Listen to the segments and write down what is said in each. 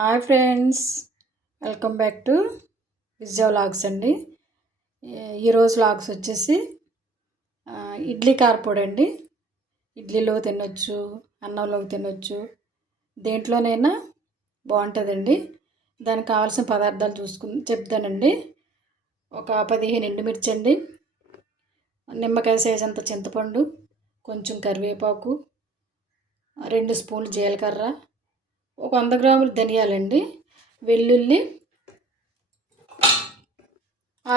Hi friends, welcome back to Vijaya vlogs అండి. ఈరోజు vlogs వచ్చేసి ఇడ్లీ కారపొడి అండి. ఇడ్లీలో తినొచ్చు, అన్నంలోకి తినొచ్చు, దేంట్లోనైనా బాగుంటుందండి. దానికి కావాల్సిన పదార్థాలు చెప్తానండి. ఒక 15 ఎండుమిర్చి అండి, నిమ్మకాయ సైజ్ అంత చింతపండు, కొంచెం కరివేపాకు, 2 స్పూన్లు జీలకర్ర, ఒక 100 గ్రాములు ధనియాలండి, వెల్లుల్లి,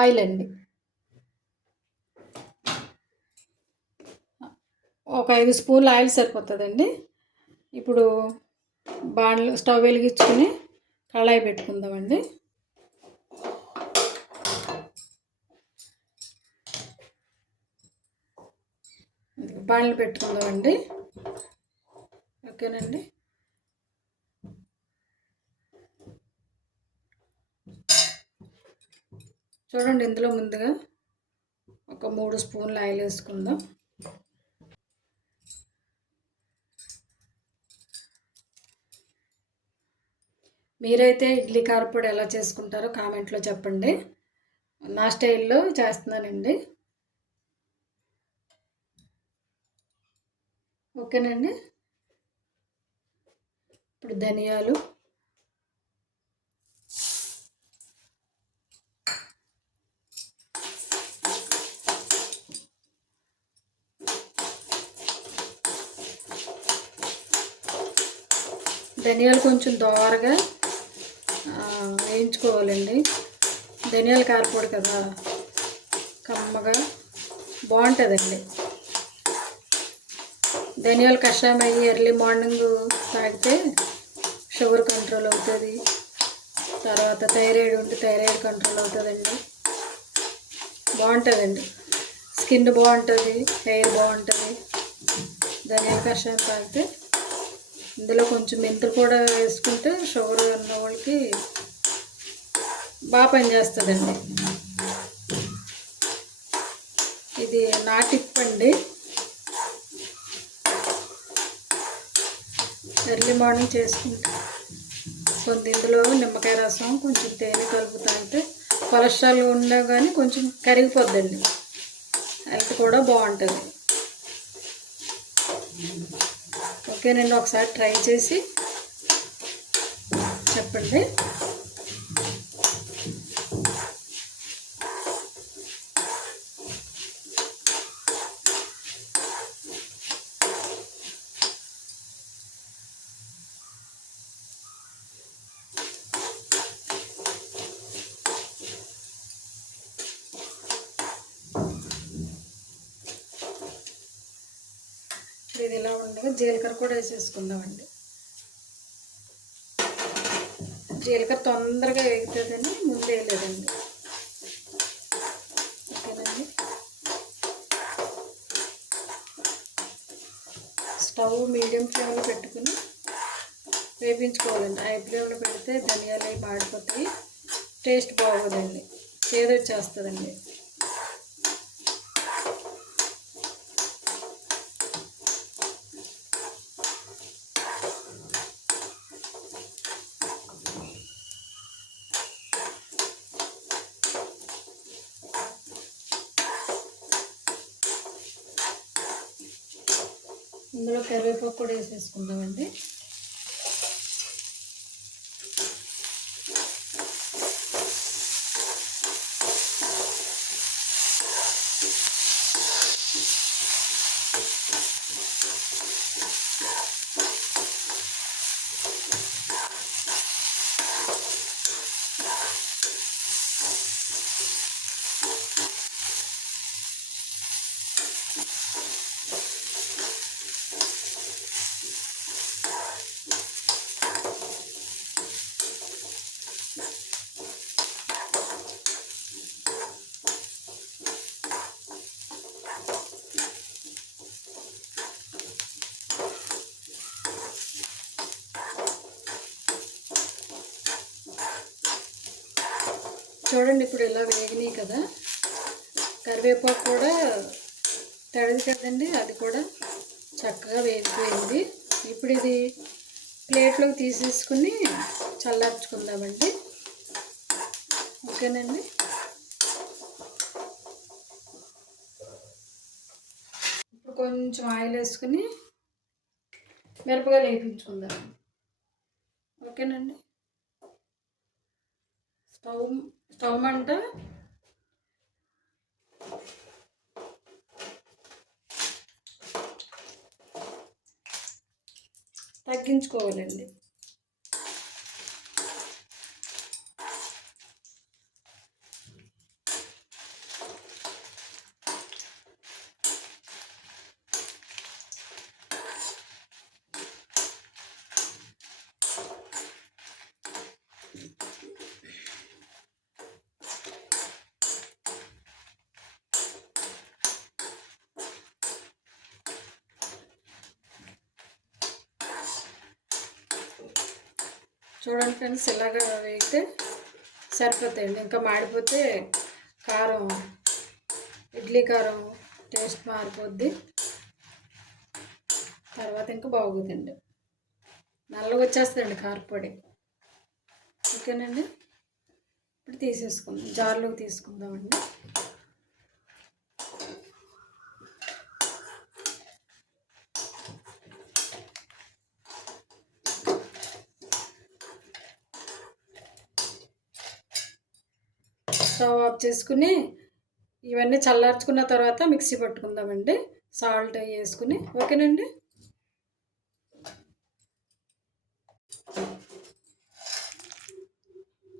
ఆయిల్ అండి, ఒక 5 స్పూన్లు ఆయిల్ సరిపోతుందండి. ఇప్పుడు స్టవ్ వెలిగించుకుని కళాయి పెట్టుకుందామండి. బాణలు పెట్టుకుందామండి. ఓకేనండి. చూడండి, ఇందులో ముందుగా ఒక 3 స్పూన్లు ఆయిల్ వేసుకుందాం. మీరైతే ఇడ్లీ కారపొడి ఎలా చేసుకుంటారో కామెంట్లో చెప్పండి. నా స్టైల్లో చేస్తున్నానండి. ఓకేనండి. ఇప్పుడు ధనియాలు, కొంచెం దోరగా వేయించుకోవాలండి. ధనియాల కారపొడి కదా, కమ్మగా బాగుంటుందండి. ధనియాలు కషాయం అయ్యి ఎర్లీ మార్నింగ్ తాగితే షుగర్ కంట్రోల్ అవుతుంది. తర్వాత థైరాయిడ్ ఉంటే థైరాయిడ్ కంట్రోల్ అవుతుందండి. బాగుంటుందండి. స్కిన్ బాగుంటుంది, హెయిర్ బాగుంటుంది ధనియాల కషాయం తాగితే. ఇందులో కొంచెం మెంతులు కూడా వేసుకుంటే షుగర్ ఉన్న వాళ్ళకి బాగా పనిచేస్తుందండి. ఇది నా టిప్ అండి. ఎర్లీ మార్నింగ్ చేసుకుంటే కొంత ఇందులో నిమ్మకాయ రసం, కొంచెం తేనె కలుపు తాగితే కొలెస్ట్రాల్ ఉన్నా కానీ కొంచెం కరిగిపోద్దండి. హెల్త్ కూడా బాగుంటుంది. ఓకేనండి, ఒకసారి ట్రై చేసి చెప్పండి. ఇది ఇలా ఉండగా జీలకర్ర కూడా వేసేసుకుందామండి. జీలకర్ర తొందరగా వేగుతుందని ముందు వేయలేదండి. ఓకేనండి. స్టవ్ మీడియం ఫ్లేమ్లో పెట్టుకుని వేపించుకోవాలండి. హై ఫ్లేమ్లో పెడితే ధనియాలు అవి మాడిపోతాయి, టేస్ట్ బాగోదండి, చేదొచ్చేస్తుందండి. ఇందులో కరివేపాకు కూడా వేసేసుకుందామండి. చూడండి, ఇప్పుడు ఇలా వేగినాయి కదా, కరివేపాకు కూడా తడిది కదండి, అది కూడా చక్కగా వేగిపోయింది. ఇప్పుడు ఇది ప్లేట్లోకి తీసేసుకుని చల్లార్చుకుందామండి. ఓకేనండి. ఇప్పుడు కొంచెం ఆయిల్ వేసుకుని మిరపకాయలు వేయించుకుందాం. ఓకేనండి. స్టవ్ మంట తగ్గించుకోవాలండి. చూడండి ఫ్రెండ్స్, ఇలాగ వేస్తే సరిపోతాయండి. ఇంకా మాడిపోతే కారం, ఇడ్లీ కారం టేస్ట్ మారిపోద్ది. తర్వాత ఇంకా బాగోదండి, నల్లగా వచ్చేస్తుందండి కారపొడి. ఓకేనండి. ఇప్పుడు తీసేసుకుందాం, జార్లోకి తీసుకుందామండి. స్టవ్ ఆఫ్ చేసుకుని ఇవన్నీ చల్లార్చుకున్న తర్వాత మిక్సీ పట్టుకుందామండి, సాల్ట్ వేసుకుని. ఓకేనండి.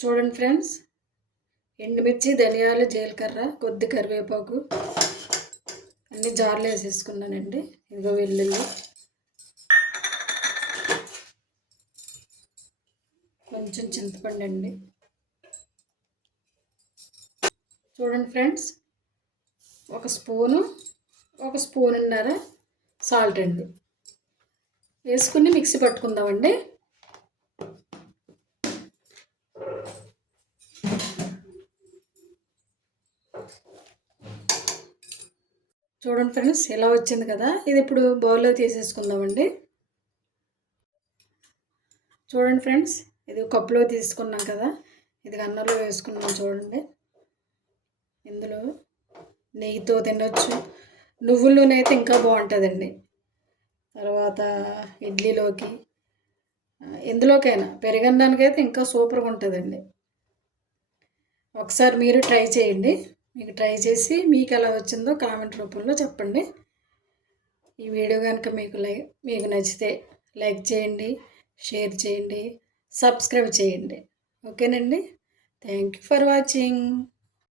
చూడండి ఫ్రెండ్స్, ఎండుమిర్చి, ధనియాలు, జీలకర్ర, కొద్ది కరివేపాకు అన్నీ జార్లో వేసేసుకున్నానండి. ఇదిగో వెల్లుల్లి, కొంచెం చింతపండు అండి. చూడండి ఫ్రెండ్స్, ఒక స్పూన్నర సాల్ట్ అండి వేసుకుని మిక్సీ పట్టుకుందామండి. చూడండి ఫ్రెండ్స్, ఎలా వచ్చింది కదా. ఇది ఇప్పుడు బౌల్లో తీసేసుకుందామండి. చూడండి ఫ్రెండ్స్, ఇది కప్పులో తీసుకున్నాం కదా, ఇది అన్నంలో వేసుకున్నాం. చూడండి, ఇందులో నెయ్యితో తినొచ్చు, నువ్వుల నూనె అయితే ఇంకా బాగుంటుందండి. తర్వాత ఇడ్లీలోకి, ఎందులోకైనా, పెరుగన్నానికైతే ఇంకా సూపర్గా ఉంటుందండి. ఒకసారి మీరు ట్రై చేయండి. మీకు ట్రై చేసి మీకు ఎలా వచ్చిందో కామెంట్ రూపంలో చెప్పండి. ఈ వీడియో కనుక మీకు నచ్చితే లైక్ చేయండి, షేర్ చేయండి, సబ్స్క్రైబ్ చేయండి. ఓకేనండి. Thank you for watching.